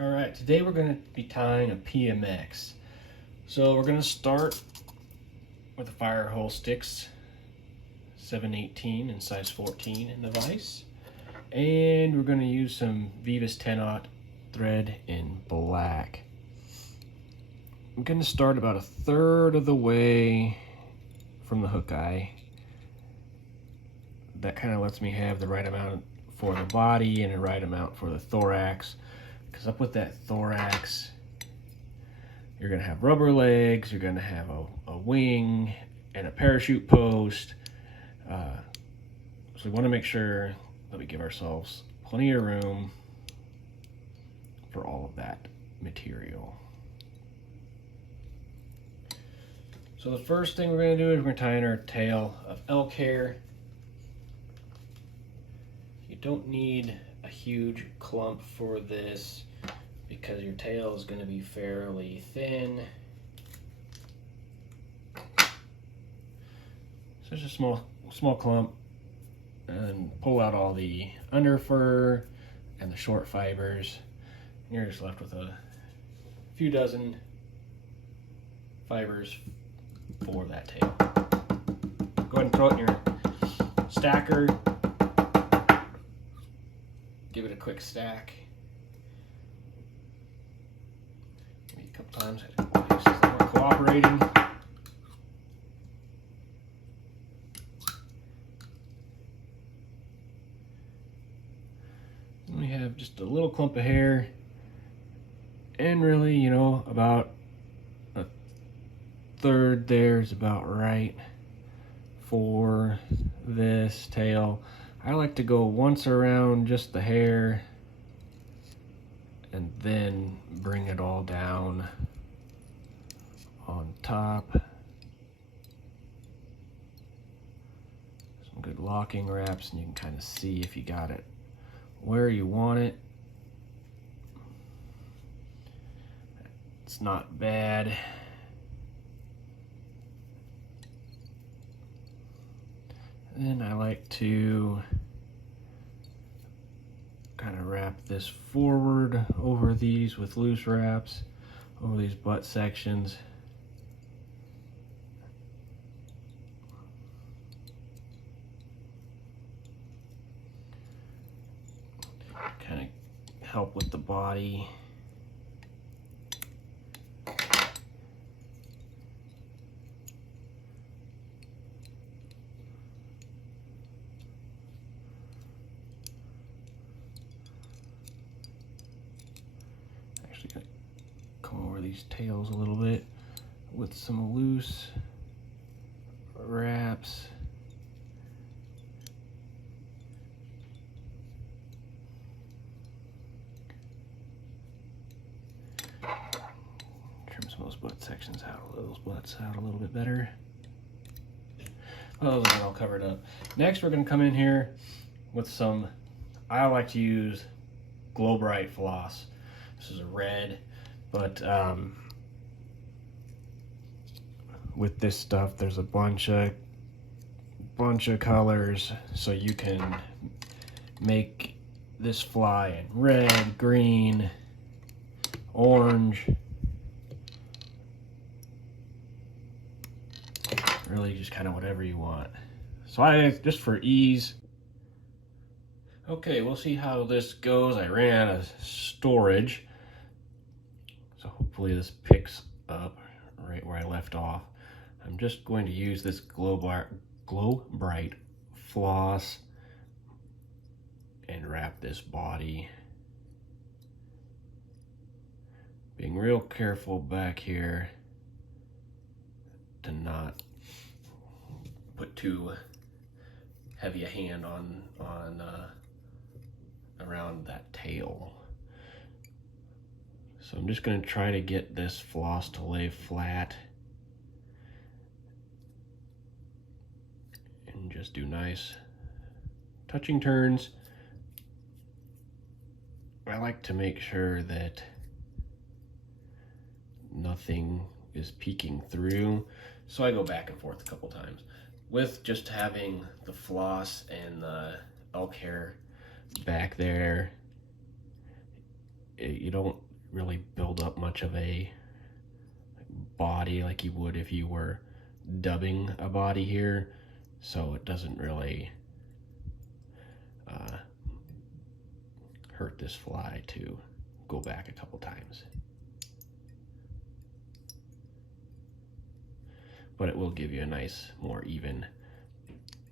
Alright, today we're going to be tying a PMX. So we're going to start with the Firehole Sticks 718 and size 14 in the vise. And we're going to use some Veevus 10-aught thread in black. I'm going to start about a third of the way from the hook eye. That kind of lets me have the right amount for the body and the right amount for the thorax. Because up with that thorax, you're going to have rubber legs, you're going to have a wing, and a parachute post. So we want to make sure that we give ourselves plenty of room for all of that material. So the first thing we're going to do is we're going to tie in our tail of elk hair. You don't need a huge clump for this because your tail is going to be fairly thin. So just a small clump, and pull out all the under fur and the short fibers. And you're just left with a few dozen fibers for that tail. Go ahead and throw it in your stacker. Give it a quick stack. Maybe a couple times. This is not cooperating. And we have just a little clump of hair, and really, you know, about a third there is about right for this tail. I like to go once around just the hair and then bring it all down on top. Some good locking wraps, and you can kind of see if you got it where you want it. It's not bad. Then I like to kind of wrap this forward over these with loose wraps, over these butt sections. Kind of help with the body. Come over these tails a little bit with some loose wraps. Trim some of those butt sections out, those butts out a little bit better. Oh, those are all covered up. Next, we're going to come in here with some, I like to use Brite floss. This is a red. But with this stuff, there's a bunch of colors, so you can make this fly in red, green, orange. Really just kind of whatever you want. So I, just for ease. Okay, we'll see how this goes. I ran out of storage. So hopefully this picks up right where I left off. I'm just going to use this Brite floss and wrap this body. Being real careful back here to not put too heavy a hand on around that tail. So I'm just going to try to get this floss to lay flat and just do nice touching turns. I like to make sure that nothing is peeking through, so I go back and forth a couple times. With just having the floss and the elk hair back there, you don't really build up much of a body like you would if you were dubbing a body here, so it doesn't really hurt this fly to go back a couple times. But it will give you a nice, more even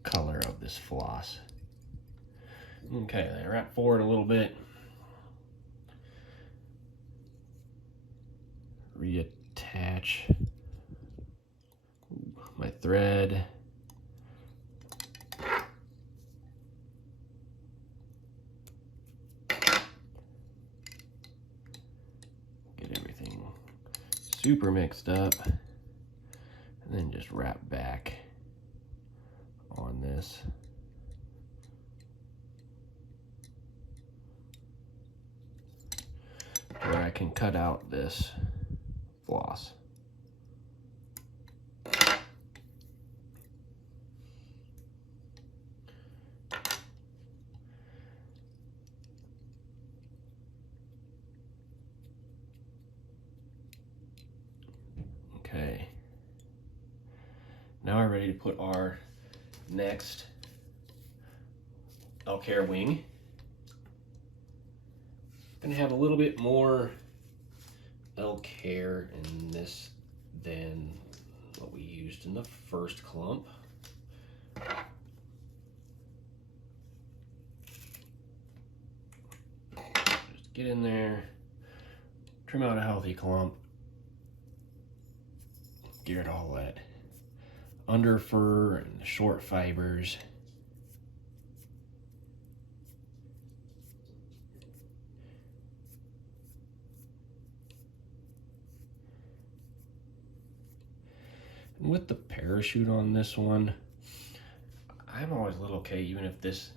color of this floss. Okay, then wrap forward a little bit. Reattach my thread. Get everything super mixed up, and then just wrap back on this. Where I can cut out this floss. Okay. Now we're ready to put our next elk hair wing. Gonna have a little bit more elk hair in this than what we used in the first clump. Just get in there, trim out a healthy clump, get rid of all that under fur and the short fibers. And with the parachute on this one, I'm always a little okay, even if this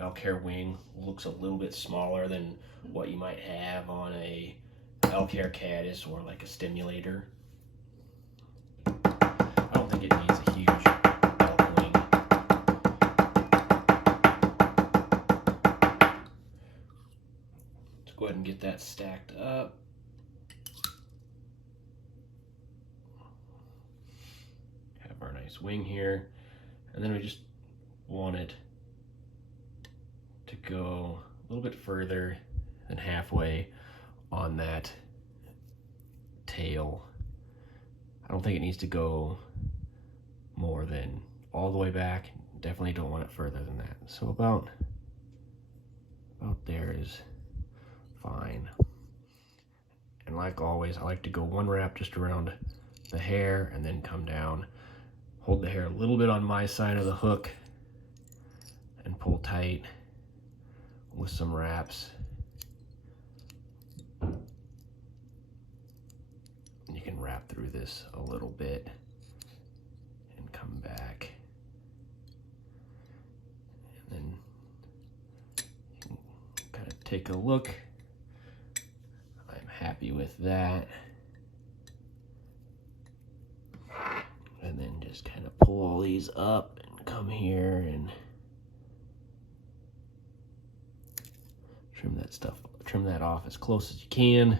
elk hair wing looks a little bit smaller than what you might have on a elk hair caddis or like a stimulator. I don't think it needs a huge elk wing. Let's go ahead and get that stacked up. Our nice wing here, and then we just want it to go a little bit further than halfway on that tail. I don't think it needs to go more than all the way back. Definitely don't want it further than that. So about there is fine. And like always, I like to go one wrap just around the hair and then come down. Hold the hair a little bit on my side of the hook and pull tight with some wraps. You can wrap through this a little bit and come back. And then you can kind of take a look. I'm happy with that. And then just kind of pull all these up and come here and trim that off as close as you can.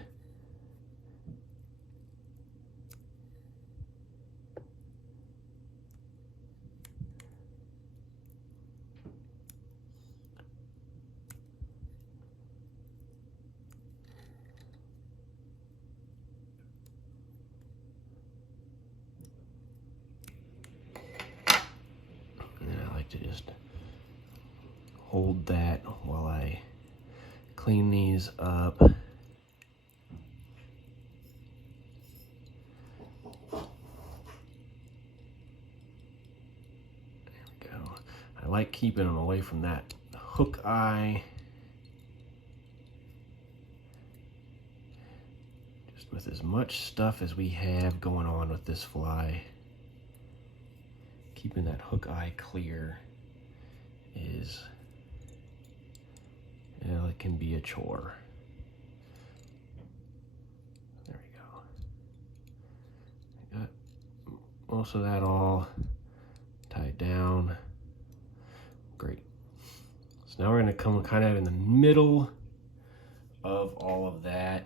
To just hold that while I clean these up. There we go. I like keeping them away from that hook eye. Just with as much stuff as we have going on with this fly, keeping that hook eye clear is, you know, it can be a chore. There we go. I got most of that all tied down. Great. So now we're going to come kind of in the middle of all of that,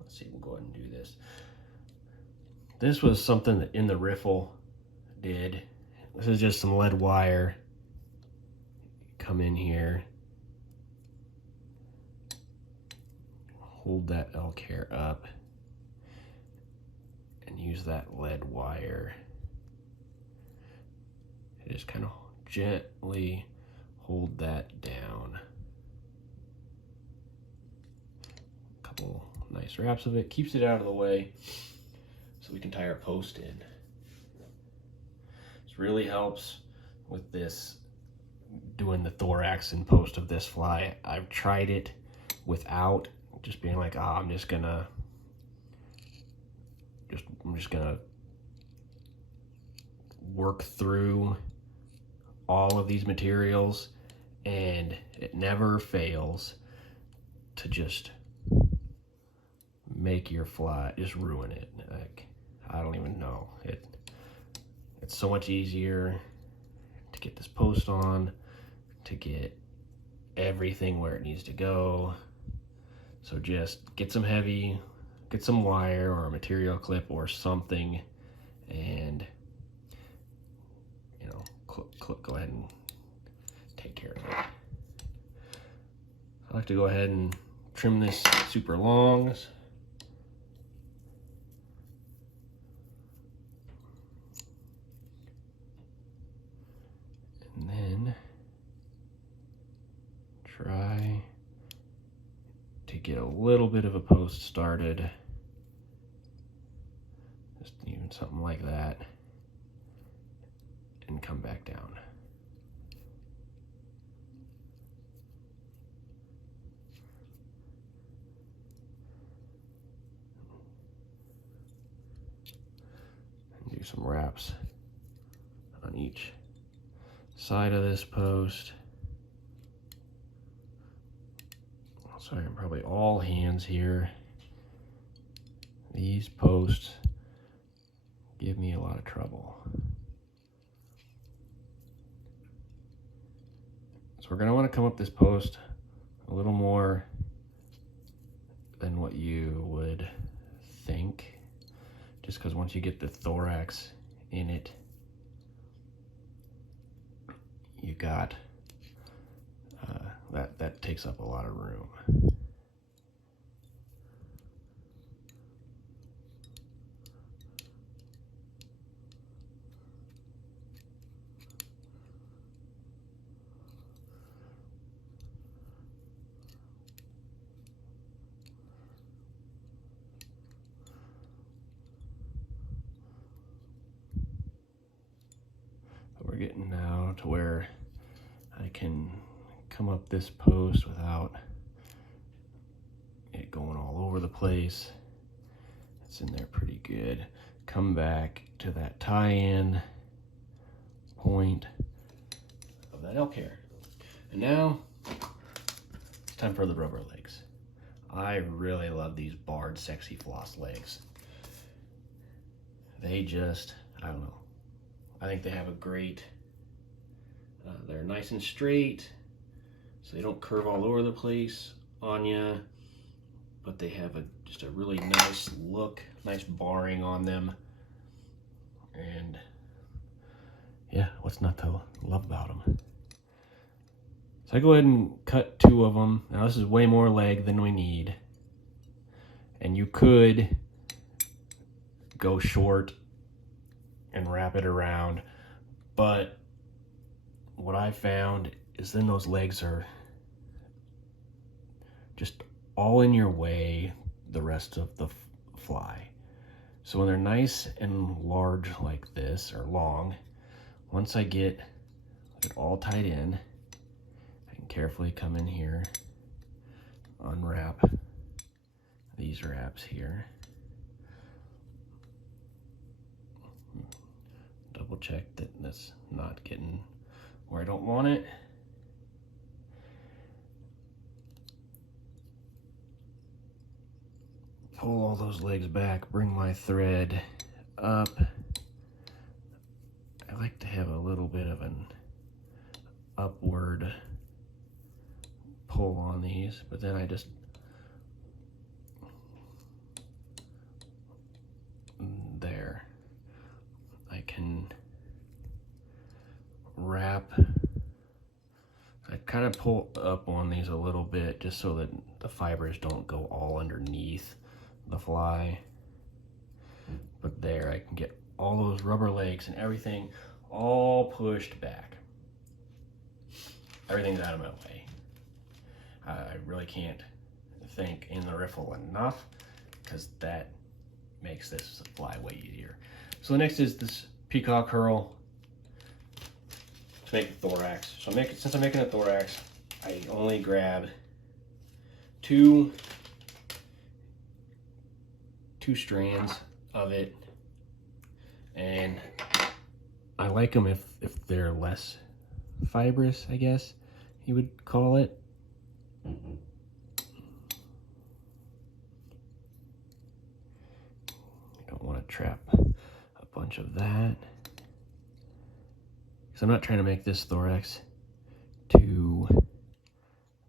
let's see, we'll go ahead and do this. This was something that In the Riffle did. This is just some lead wire. Come in here, hold that elk hair up, and use that lead wire. Just kind of gently hold that down. A couple nice wraps of it, keeps it out of the way so we can tie our post in. This really helps with this, doing the thorax and post of this fly. I've tried it without, just being like, I'm just gonna work through all of these materials, and it never fails to just make your fly, just ruin it. Like, I don't even know. It's so much easier to get this post on, to get everything where it needs to go. So just get some heavy, get some wire or a material clip or something, and go ahead and take care of it. I like to go ahead and trim this super longs. And then try to get a little bit of a post started. Just even something like that. And come back down. And do some wraps on each side of this post. Sorry, I'm probably all hands here. These posts give me a lot of trouble. So we're going to want to come up this post a little more than what you would think, just because once you get the thorax in it, you got that takes up a lot of room. We're getting now to where I can come up this post without it going all over the place. It's in there pretty good. Come back to that tie-in point of that elk hair. And now it's time for the rubber legs. I really love these barred sexy floss legs. They just, I don't know. I think they have a great, they're nice and straight, so they don't curve all over the place on you, but they have just a really nice look, nice barring on them, and yeah, what's not to love about them? So I go ahead and cut 2 of them. Now this is way more leg than we need, and you could go short and wrap it around, but what I found is then those legs are just all in your way the rest of the fly. So when they're nice and large like this, or long, once I get it all tied in, I can carefully come in here, unwrap these wraps here, double check that that's not getting where I don't want it. Pull all those legs back, bring my thread up. I like to have a little bit of an upward pull on these. these, but then I just there I can wrap. I kind of pull up on these a little bit just so that the fibers don't go all underneath the fly. But there I can get all those rubber legs and everything all pushed back. Everything's out of my way. I really can't thank In the Riffle enough, because that makes this fly way easier. So the next is this Peacock Herl to make the thorax. So since I'm making a thorax, I only grab two strands of it, and I like them if they're less fibrous, I guess you would call it. You don't want to trap a bunch of that, because I'm not trying to make this thorax too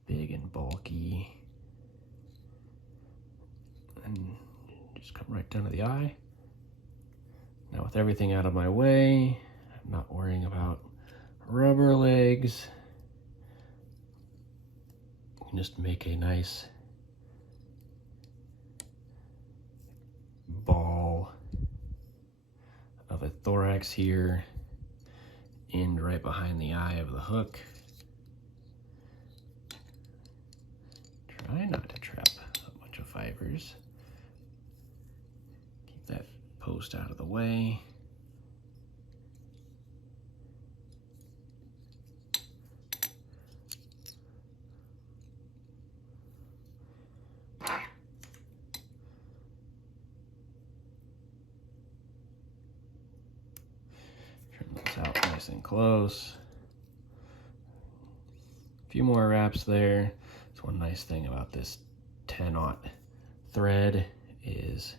big and bulky. And just come right down to the eye. Now with everything out of my way, I'm not worrying about rubber legs. You can just make a nice ball of a thorax here, end right behind the eye of the hook. Try not to trap a bunch of fibers. Keep that post out of the way. Trim this out nice and close. A few more wraps there. That's one nice thing about this 10-aught thread is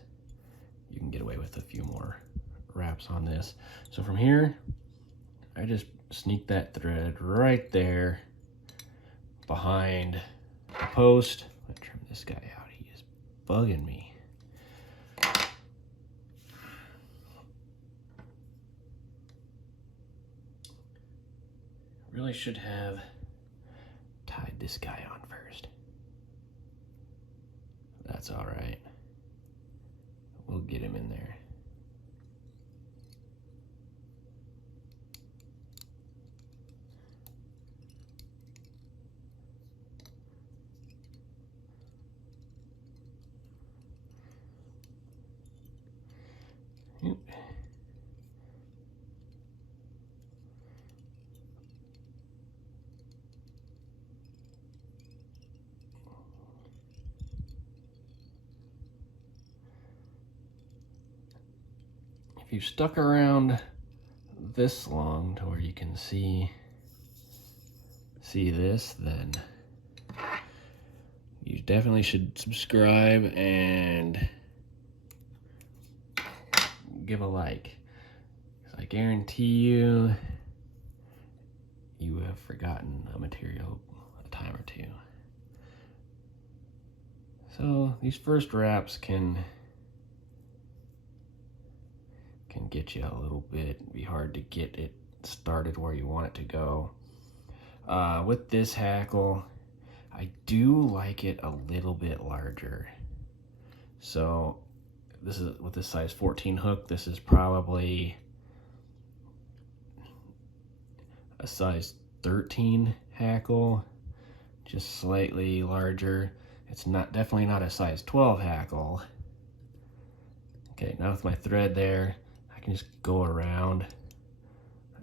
you can get away with a few more wraps on this. So from here, I just sneak that thread right there behind the post. I'm gonna trim this guy out. He is bugging me. Really should have tied this guy on first. That's all right. We'll get him in there. Yep. If you've stuck around this long to where you can see this, then you definitely should subscribe and give a like. I guarantee you, you have forgotten a material a time or two. So these first wraps can get you a little bit, be hard to get it started where you want it to go. With this hackle, I do like it a little bit larger. So this is with this size 14 hook, this is probably a size 13 hackle, just slightly larger. It's definitely not a size 12 hackle. Okay, now with my thread there, I can just go around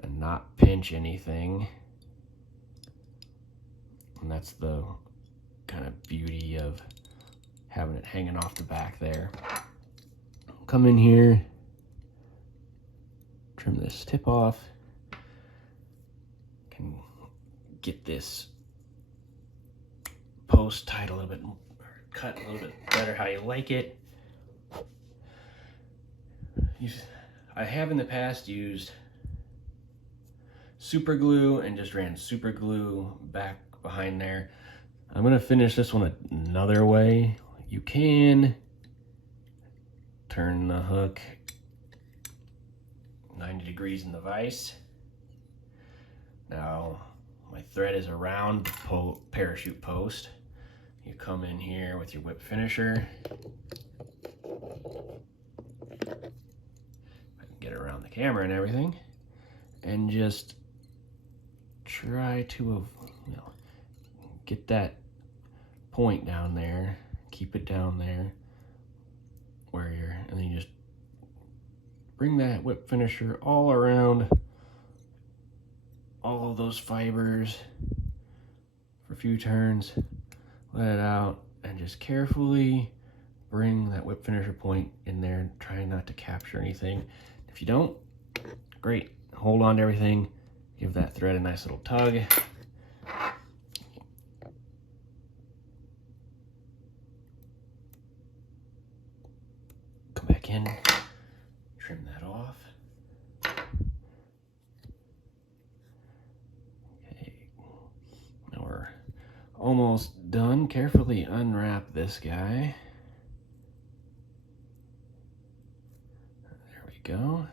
and not pinch anything. And that's the kind of beauty of having it hanging off the back there. Come in here, trim this tip off. Can get this post tied a little bit, or cut a little bit better how you like it. I have in the past used super glue and just ran super glue back behind there. I'm gonna finish this one another way. You can turn the hook 90 degrees in the vise. Now, my thread is around the parachute post. You come in here with your whip finisher. I can get around the camera and everything. And just try to, get that point down there. Keep it down there where you're, and then you just bring that whip finisher all around all of those fibers for a few turns, let it out, and just carefully bring that whip finisher point in there, trying not to capture anything. If you don't, great. Hold on to everything, give that thread a nice little tug. Come back in, trim that off. Almost done. Carefully unwrap this guy. There we go.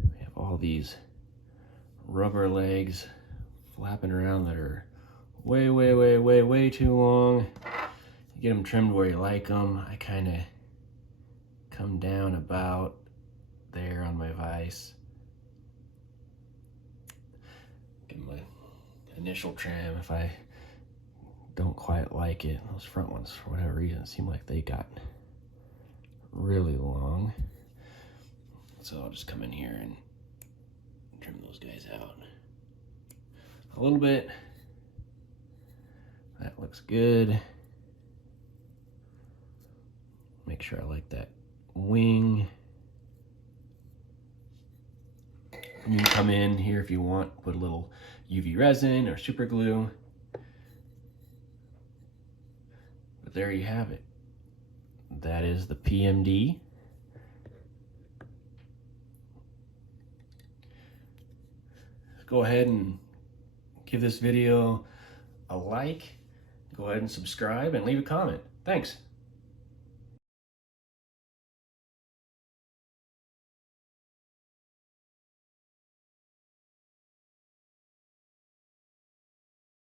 We have all these rubber legs flapping around that are way too long. Get them trimmed where you like them. I kind of come down about there on my vise. My initial trim if I don't quite like it. Those front ones, for whatever reason, seem like they got really long. So I'll just come in here and trim those guys out a little bit. That looks good. Make sure I like that wing. You can come in here if you want, put a little UV resin or super glue. But there you have it. That is the PMD. Go ahead and give this video a like. Go ahead and subscribe and leave a comment. Thanks.